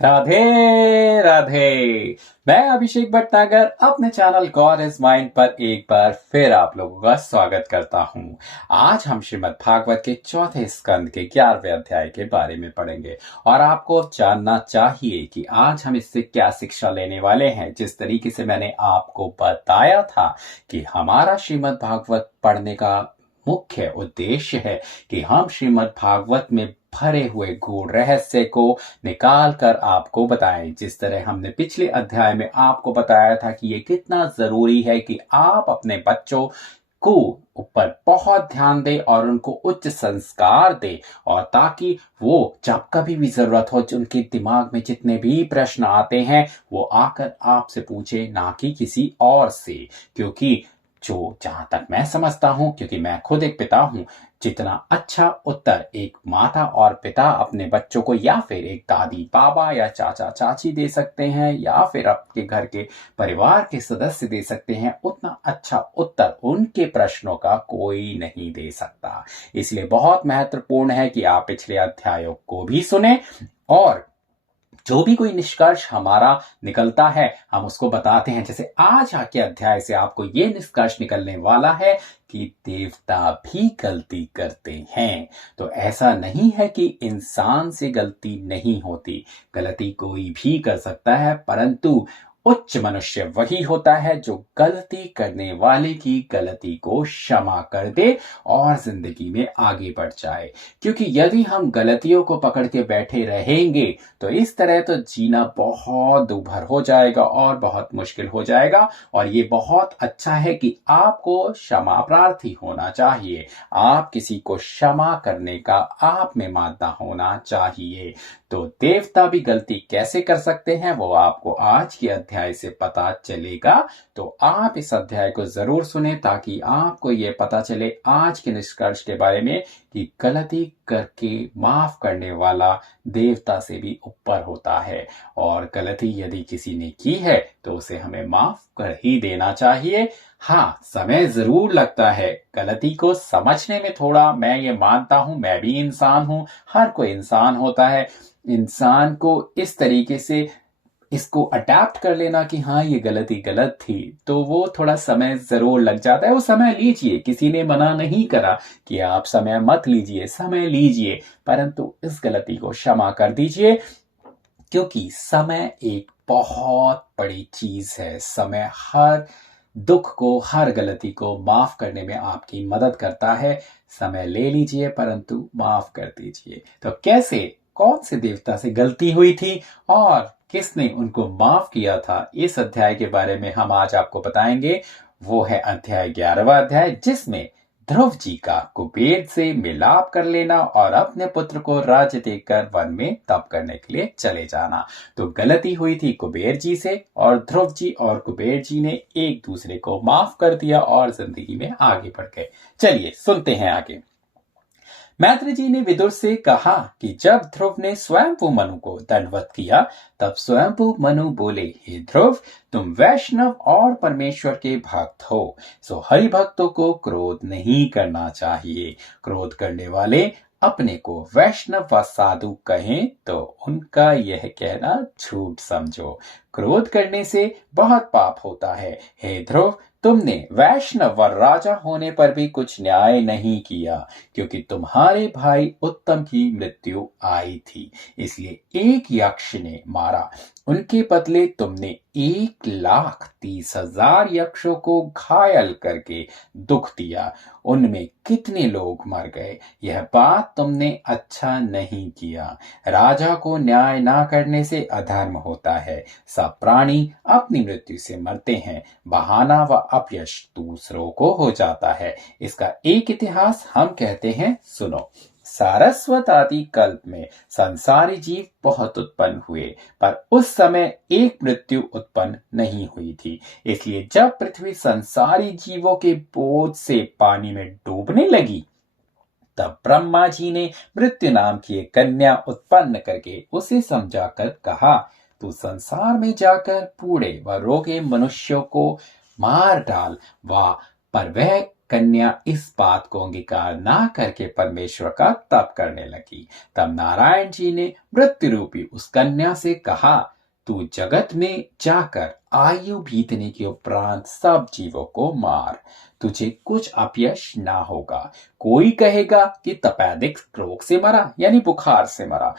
राधे राधे। मैं अभिषेक भटनागर अपने channel God is mind पर एक बार फिर आप लोगों का स्वागत करता हूं। आज हम श्रीमद् भागवत के चौथे स्कंद के 11वें अध्याय के बारे में पढ़ेंगे और आपको जानना चाहिए कि आज हम इससे क्या शिक्षा लेने वाले हैं। जिस तरीके से मैंने आपको बताया था कि हमारा श्रीमद् भागवत पढ़ने का मुख्य उद्देश्य है कि हम श्रीमद् भागवत में भरे हुए गूढ़ रहस्य को निकाल कर आपको बताएं। जिस तरह हमने पिछले अध्याय में आपको बताया था कि ये कितना जरूरी है कि आप अपने बच्चों को ऊपर बहुत ध्यान दें और उनको उच्च संस्कार दें, और ताकि वो जब कभी भी जरूरत हो उनके दिमाग में जितने भी प्रश्न आते हैं वो आकर आपसे पूछे, ना कि किसी और से। क्योंकि जहां तक मैं समझता हूं, क्योंकि मैं खुद एक पिता हूं, जितना अच्छा उत्तर एक माता और पिता अपने बच्चों को या फिर एक दादी बाबा या चाचा चाची दे सकते हैं या फिर आपके घर के परिवार के सदस्य दे सकते हैं, उतना अच्छा उत्तर उनके प्रश्नों का कोई नहीं दे सकता। इसलिए बहुत महत्वपूर्ण है कि आप पिछले अध्यायों को भी सुने और जो भी कोई निष्कर्ष हमारा निकलता है हम उसको बताते हैं। जैसे आज के अध्याय से आपको ये निष्कर्ष निकलने वाला है कि देवता भी गलती करते हैं। तो ऐसा नहीं है कि इंसान से गलती नहीं होती, गलती कोई भी कर सकता है, परंतु उच्च मनुष्य वही होता है जो गलती करने वाले की गलती को क्षमा कर दे और जिंदगी में आगे बढ़ जाए। क्योंकि यदि हम गलतियों को पकड़ के बैठे रहेंगे तो इस तरह तो जीना बहुत दूभर हो जाएगा और बहुत मुश्किल हो जाएगा। और ये बहुत अच्छा है कि आपको क्षमा प्रार्थी होना चाहिए, आप किसी को क्षमा करने का आप में मादा होना चाहिए। तो देवता भी गलती कैसे कर सकते हैं वो आपको आज के अध्याय से पता चलेगा। तो आप इस अध्याय को जरूर सुने ताकि आपको ये पता चले आज के निष्कर्ष के बारे में कि गलती करके माफ करने वाला देवता से भी ऊपर होता है, और गलती यदि किसी ने की है तो उसे हमें माफ कर ही देना चाहिए। हाँ, समय जरूर लगता है गलती को समझने में, थोड़ा मैं ये मानता हूं, मैं भी इंसान हूं, हर कोई इंसान होता है। इंसान को इस तरीके से इसको अडेप्ट कर लेना कि हाँ ये गलती गलत थी, तो वो थोड़ा समय जरूर लग जाता है। वो समय लीजिए, किसी ने मना नहीं करा कि आप समय मत लीजिए, समय लीजिए, परंतु इस गलती को क्षमा कर दीजिए। क्योंकि समय एक बहुत बड़ी चीज है। समय हर दुख को, हर गलती को माफ करने में आपकी मदद करता है। समय ले लीजिए परंतु माफ कर दीजिए। तो कैसे, कौन से देवता से गलती हुई थी और किसने उनको माफ किया था, इस अध्याय के बारे में हम आज आपको बताएंगे। वो है अध्याय 11वां अध्याय, जिसमें ध्रुव जी का कुबेर से मिलाप कर लेना और अपने पुत्र को राज्य देकर वन में तप करने के लिए चले जाना। तो गलती हुई थी कुबेर जी से, और ध्रुव जी और कुबेर जी ने एक दूसरे को माफ कर दिया और जिंदगी में आगे बढ़ गए। चलिए सुनते हैं आगे। मैत्री जी ने विदुर से कहा कि जब ध्रुव ने स्वयंभू मनु को दंडवत किया तब स्वयंभू मनु बोले, हे ध्रुव, तुम वैष्णव और परमेश्वर के भक्त हो, सो हरि भक्तों को क्रोध नहीं करना चाहिए। क्रोध करने वाले अपने को वैष्णव व साधु कहें तो उनका यह कहना झूठ समझो। क्रोध करने से बहुत पाप होता है। हे ध्रुव, तुमने वैष्णव व राजा होने पर भी कुछ न्याय नहीं किया, क्योंकि तुम्हारे भाई उत्तम की मृत्यु आई थी, इसलिए एक यक्ष ने मारा। उनके बदले तुमने 1,30,000 यक्षों को घायल करके दुख दिया। उनमें कितने लोग मर गए, यह बात तुमने अच्छा नहीं किया। राजा को न्याय ना करने से अधर्म होता है। सब प्राणी अपनी मृत्यु से मरते हैं, बहाना व अपयश दूसरों को हो जाता है। इसका एक इतिहास हम कहते हैं, सुनो। सारस्वत आदि कल्प में संसारी जीव बहुत उत्पन्न हुए, पर उस समय एक मृत्यु उत्पन्न नहीं हुई थी। इसलिए जब पृथ्वी संसारी जीवों के बोझ से पानी में डूबने लगी तब ब्रह्मा जी ने मृत्यु नाम की एक कन्या उत्पन्न करके उसे समझाकर कहा, तू संसार में जाकर बूढ़े व रोगे मनुष्यों को मार डाल, पर वह कन्या इस बात को अंगीकार ना करके परमेश्वर का तप करने लगी। तब नारायण जी ने मृत्यु रूपी उस कन्या से कहा, तू जगत में जाकर आयु बीतने के उपरांत सब जीवों को मार, तुझे कुछ अपयश ना होगा। कोई कहेगा कि तपेदिक रोग से मरा यानी बुखार से मरा,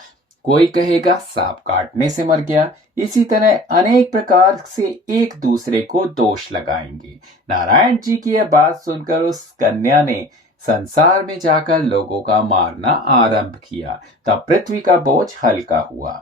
कोई कहेगा सांप काटने से मर गया। इसी तरह अनेक प्रकार से एक दूसरे को दोष लगाएंगे। नारायण जी की यह बात सुनकर उस कन्या ने संसार में जाकर लोगों का मारना आरंभ किया। तब पृथ्वी का बोझ हल्का हुआ।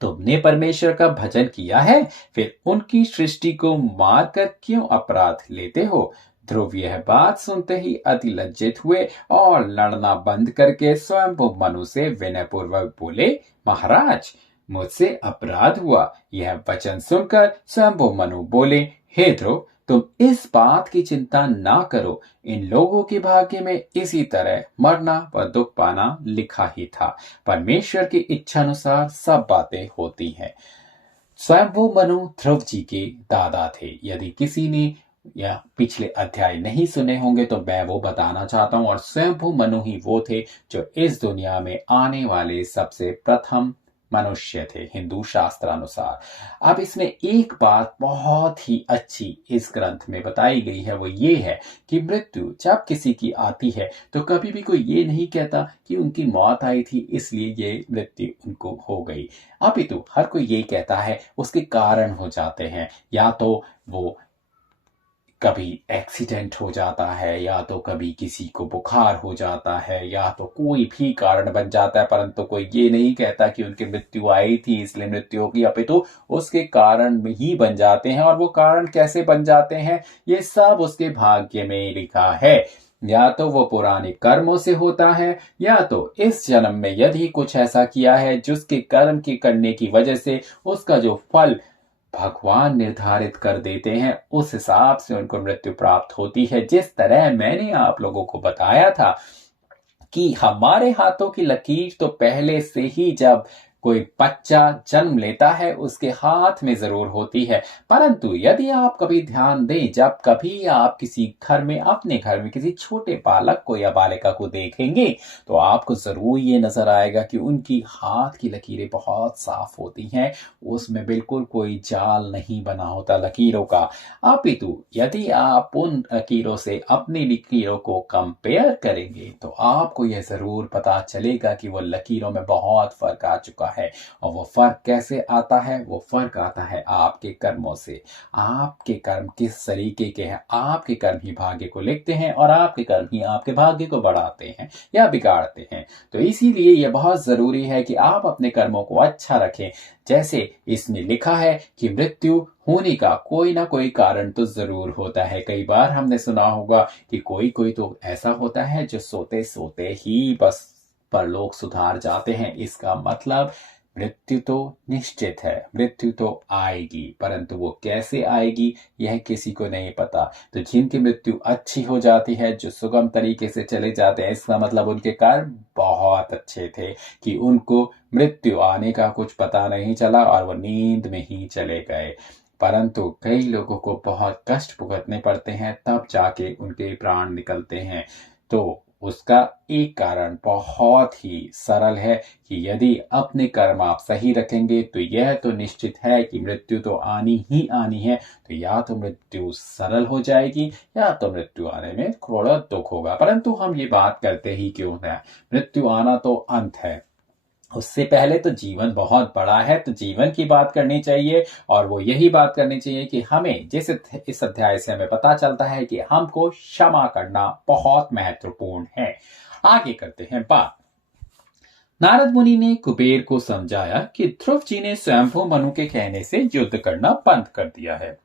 तुमने परमेश्वर का भजन किया है, फिर उनकी सृष्टि को मारकर क्यों अपराध लेते हो? ध्रुव यह बात सुनते ही अति लज्जित हुए और लड़ना बंद करके स्वयं मनु से विनय पूर्वक बोले, महाराज, मुझसे अपराध हुआ। यह वचन सुनकर स्वयं मनु बोले, हे ध्रुव, तुम इस बात की चिंता ना करो। इन लोगों के भाग्य में इसी तरह मरना व दुख पाना लिखा ही था। परमेश्वर की इच्छा अनुसार सब बातें होती हैं। स्वयं मनु ध्रुव जी के दादा थे। यदि किसी ने या पिछले अध्याय नहीं सुने होंगे तो मैं वो बताना चाहता हूं। और स्वयं मनु ही वो थे जो इस दुनिया में आने वाले सबसे प्रथम मनुष्य थे हिंदू शास्त्र अनुसार। अब इसमें एक बात बहुत ही अच्छी इस ग्रंथ में बताई गई है, वो ये है कि मृत्यु जब किसी की आती है तो कभी भी कोई ये नहीं कहता कि उनकी मौत आई थी इसलिए ये मृत्यु उनको हो गई। अपितु हर कोई ये कहता है उसके कारण हो जाते हैं। या तो वो कभी एक्सीडेंट हो जाता है, या तो कभी किसी को बुखार हो जाता है, या तो कोई भी कारण बन जाता है, परंतु कोई ये नहीं कहता कि उनकी मृत्यु आई थी इसलिए मृत्यु होगी। अपितु उसके कारण ही बन जाते हैं। और वो कारण कैसे बन जाते हैं ये सब उसके भाग्य में लिखा है। या तो वो पुराने कर्मों से होता है, या तो इस जन्म में यदि कुछ ऐसा किया है जिसके कर्म के करने की वजह से उसका जो फल भगवान निर्धारित कर देते हैं उस हिसाब से उनको मृत्यु प्राप्त होती है। जिस तरह मैंने आप लोगों को बताया था कि हमारे हाथों की लकीर तो पहले से ही जब कोई बच्चा जन्म लेता है उसके हाथ में जरूर होती है, परंतु यदि आप कभी ध्यान दें, जब कभी आप किसी घर में अपने घर में किसी छोटे बालक को या बालिका को देखेंगे तो आपको जरूर ये नजर आएगा कि उनकी हाथ की लकीरें बहुत साफ होती हैं, उसमें बिल्कुल कोई जाल नहीं बना होता लकीरों का। अपितु यदि आप उन लकीरों से अपनी लकीरों को कंपेयर करेंगे तो आपको यह जरूर पता चलेगा कि वो लकीरों में बहुत फर्क आ चुका है। और वो फर्क कैसे आता है? वो फर्क आता है आपके कर्मों से। आपके कर्म किस तरीके के हैं? आपके कर्म ही भाग्य को लिखते हैं और आपके कर्म ही आपके भाग्य को बढ़ाते हैं या बिगाड़ते हैं। तो इसीलिए यह बहुत जरूरी है कि आप अपने कर्मों को अच्छा रखें। जैसे इसमें लिखा है कि मृत्यु होने का कोई ना कोई कारण तो जरूर होता है। कई बार हमने सुना होगा कि कोई कोई तो ऐसा होता है जो सोते सोते ही बस परलोक सुधार जाते हैं। इसका मतलब मृत्यु तो निश्चित है, मृत्यु तो आएगी, परंतु वो कैसे आएगी यह किसी को नहीं पता। तो जिनकी मृत्यु अच्छी हो जाती है, जो सुगम तरीके से चले जाते हैं, इसका मतलब उनके कर्म बहुत अच्छे थे कि उनको मृत्यु आने का कुछ पता नहीं चला और वो नींद में ही चले गए। परंतु कई लोगों को बहुत कष्ट भुगतने पड़ते हैं, तब जाके उनके प्राण निकलते हैं। तो उसका एक कारण बहुत ही सरल है कि यदि अपने कर्म आप सही रखेंगे तो यह तो निश्चित है कि मृत्यु तो आनी ही आनी है। तो या तो मृत्यु सरल हो जाएगी या तो मृत्यु आने में थोड़ा दुख होगा। परंतु हम ये बात करते ही क्यों है? मृत्यु आना तो अंत है, उससे पहले तो जीवन बहुत बड़ा है, तो जीवन की बात करनी चाहिए। और वो यही बात करनी चाहिए कि हमें जिस इस अध्याय से हमें पता चलता है कि हमको क्षमा करना बहुत महत्वपूर्ण है। आगे करते हैं बात। नारद मुनि ने कुबेर को समझाया कि ध्रुव जी ने स्वयंभू मनु के कहने से युद्ध करना बंद कर दिया है,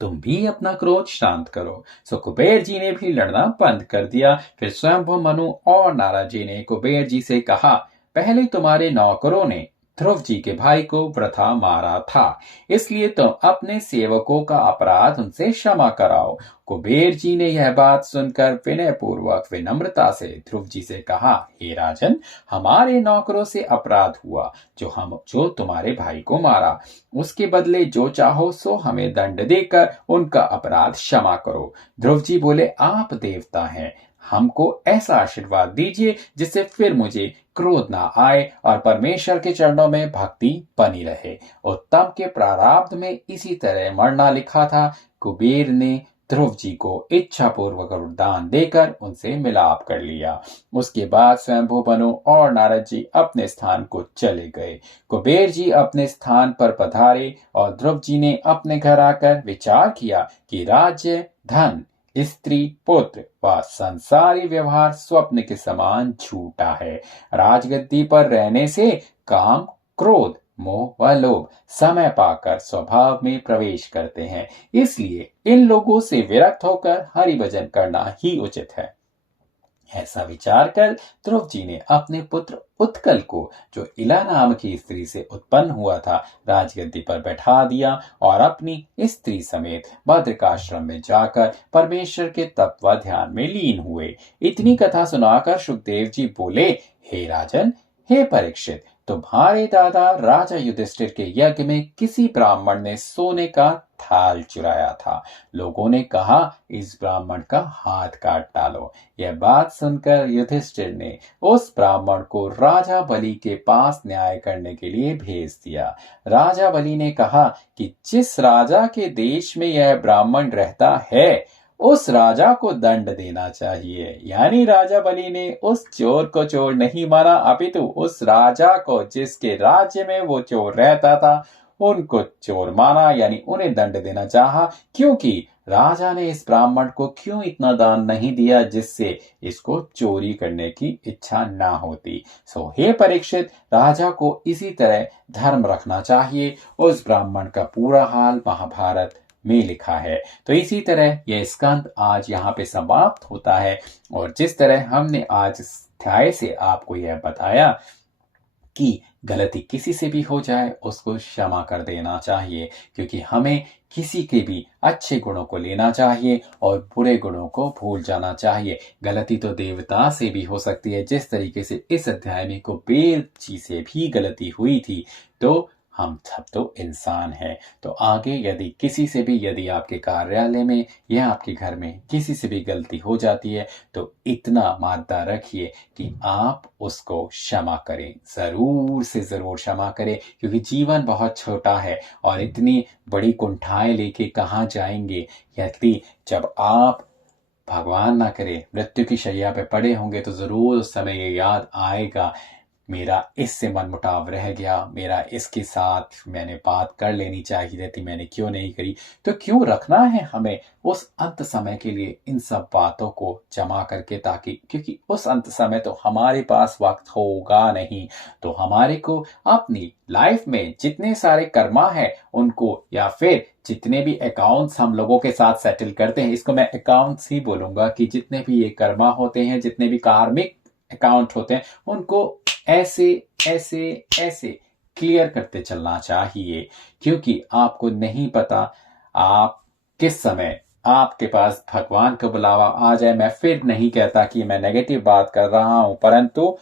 तुम भी अपना क्रोध शांत करो। सो कुबेर जी ने भी लड़ना बंद कर दिया। फिर स्वयंभू मनु और नारद जी ने कुबेर जी से कहा, पहले तुम्हारे नौकरों ने ध्रुव जी के भाई को वृथा मारा था, इसलिए तुम अपने सेवकों का अपराध उनसे क्षमा कराओ। कुबेर जी ने यह बात सुनकर विनय पूर्वक विनम्रता से ध्रुव जी से कहा, हे राजन, हमारे नौकरों से अपराध हुआ, जो तुम्हारे भाई को मारा। उसके बदले जो चाहो सो हमें दंड देकर उनका अपराध क्षमा करो। ध्रुव जी बोले, आप देवता हैं, हमको ऐसा आशीर्वाद दीजिए जिससे फिर मुझे क्रोध ना आए और परमेश्वर के चरणों में भक्ति बनी रहे। उत्तम के प्रारब्ध में इसी तरह मरना लिखा था। कुबेर ने ध्रुव जी को इच्छा पूर्वक वरदान देकर उनसे मिलाप कर लिया। उसके बाद स्वयंभू मनु और नारद जी अपने स्थान को चले गए। कुबेर जी अपने स्थान पर पधारे और ध्रुव जी ने अपने घर आकर विचार किया कि राज्य, धन, स्त्री, पुत्र व संसारी व्यवहार स्वप्न के समान झूठा है। राजगद्दी पर रहने से काम, क्रोध, मोह व लोभ समय पाकर स्वभाव में प्रवेश करते हैं, इसलिए इन लोगों से विरक्त होकर हरि भजन करना ही उचित है। ऐसा विचार कर ध्रुव जी ने अपने पुत्र उत्कल को, जो इला नाम की स्त्री से उत्पन्न हुआ था, राजगद्दी पर बैठा दिया और अपनी स्त्री समेत बद्रिकाश्रम में जाकर परमेश्वर के तत्व ध्यान में लीन हुए। इतनी कथा सुनाकर सुखदेव जी बोले, हे राजन, हे परीक्षित, तुम्हारे दादा राजा युधिष्ठिर के यज्ञ में किसी ब्राह्मण ने सोने का थाल चुराया था। लोगों ने कहा, इस ब्राह्मण का हाथ काट डालो। यह बात सुनकर युधिष्ठिर ने उस ब्राह्मण को राजा बलि के पास न्याय करने के लिए भेज दिया। राजा बलि ने कहा कि जिस राजा के देश में यह ब्राह्मण रहता है, उस राजा को दंड देना चाहिए। यानी राजा बलि ने उस चोर को चोर नहीं माना, अपितु उस राजा को जिसके राज्य में वो चोर रहता था उनको चोर माना, यानी उन्हें दंड देना चाहा। क्योंकि राजा ने इस ब्राह्मण को क्यों इतना दान नहीं दिया जिससे इसको चोरी करने की इच्छा ना होती। सो हे परीक्षित, राजा को इसी तरह धर्म रखना चाहिए। उस ब्राह्मण का पूरा हाल महाभारत में लिखा है। तो इसी तरह यह स्कंद आज यहाँ पे समाप्त होता है। और जिस तरह हमने आज इस अध्याय से आपको यह बताया कि गलती किसी से भी हो जाए उसको क्षमा कर देना चाहिए, क्योंकि हमें किसी के भी अच्छे गुणों को लेना चाहिए और बुरे गुणों को भूल जाना चाहिए। गलती तो देवता से भी हो सकती है, जिस तरीके से इस अध्याय में कुबेर जी से भी गलती हुई थी। तो हम सब तो इंसान हैं। तो आगे यदि आपके कार्यालय में या आपके घर में किसी से भी गलती हो जाती है, तो इतना मादा रखिए कि आप उसको क्षमा करें, जरूर से जरूर क्षमा करें, क्योंकि जीवन बहुत छोटा है और इतनी बड़ी कुंठाएं लेके कहाँ जाएंगे। यदि जब आप भगवान ना करे मृत्यु की शैया पे पड़े होंगे, तो जरूर उस समय ये याद आएगा, मेरा इससे मनमुटाव रह गया, मेरा इसके साथ मैंने बात कर लेनी चाहिए थी, मैंने क्यों नहीं करी। तो क्यों रखना है हमें उस अंत समय के लिए इन सब बातों को जमा करके, ताकि क्योंकि उस अंत समय तो हमारे पास वक्त होगा नहीं। तो हमारे को अपनी लाइफ में जितने सारे कर्मा है उनको, या फिर जितने भी अकाउंट्स हम लोगों के साथ सेटल करते हैं, इसको मैं अकाउंट्स ही बोलूंगा, कि जितने भी ये कर्मा होते हैं, जितने भी कार्मिक अकाउंट होते हैं, उनको ऐसे ऐसे ऐसे क्लियर करते चलना चाहिए। क्योंकि आपको नहीं पता आप किस समय आपके पास भगवान का बुलावा आ जाए। मैं फिर नहीं कहता कि मैं नेगेटिव बात कर रहा हूं, परंतु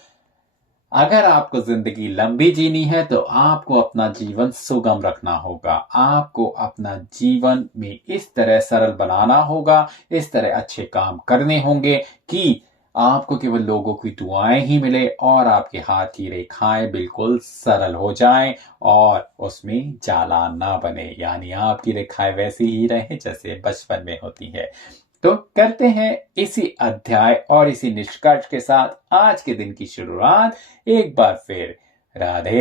अगर आपको जिंदगी लंबी जीनी है तो आपको अपना जीवन सुगम रखना होगा। आपको अपना जीवन में इस तरह सरल बनाना होगा, इस तरह अच्छे काम करने होंगे कि आपको केवल लोगों की दुआएं ही मिले और आपके हाथ की रेखाएं बिल्कुल सरल हो जाएं और उसमें जाला ना बने, यानी आपकी रेखाएं वैसी ही रहे जैसे बचपन में होती है। तो करते हैं इसी अध्याय और इसी निष्कर्ष के साथ आज के दिन की शुरुआत एक बार फिर राधे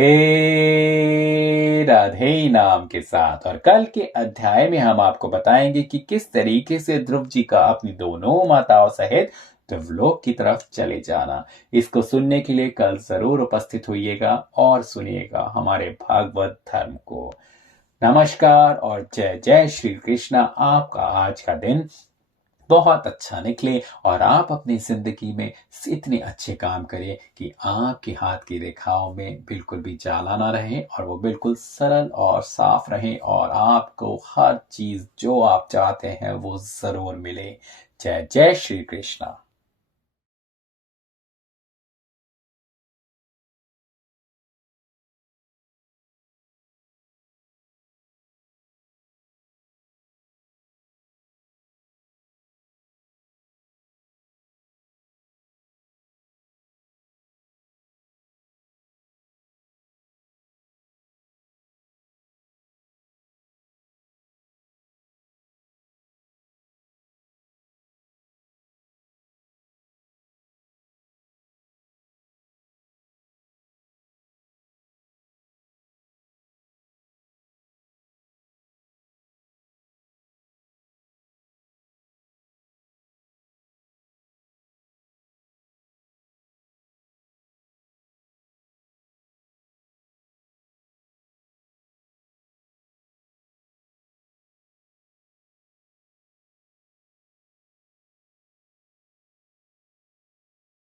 राधे नाम के साथ। और कल के अध्याय में हम आपको बताएंगे कि किस तरीके से ध्रुव जी का अपनी दोनों माताओं सहित ध्रुवलोक की तरफ चले जाना। इसको सुनने के लिए कल जरूर उपस्थित होइएगा और सुनिएगा हमारे भागवत धर्म को। नमस्कार और जय जय श्री कृष्णा। आपका आज का दिन बहुत अच्छा निकले और आप अपनी जिंदगी में इतने अच्छे काम करें कि आपके हाथ की रेखाओं में बिल्कुल भी जाला ना रहे और वो बिल्कुल सरल और साफ रहे और आपको हर चीज जो आप चाहते हैं वो जरूर मिले। जय जय श्री कृष्णा।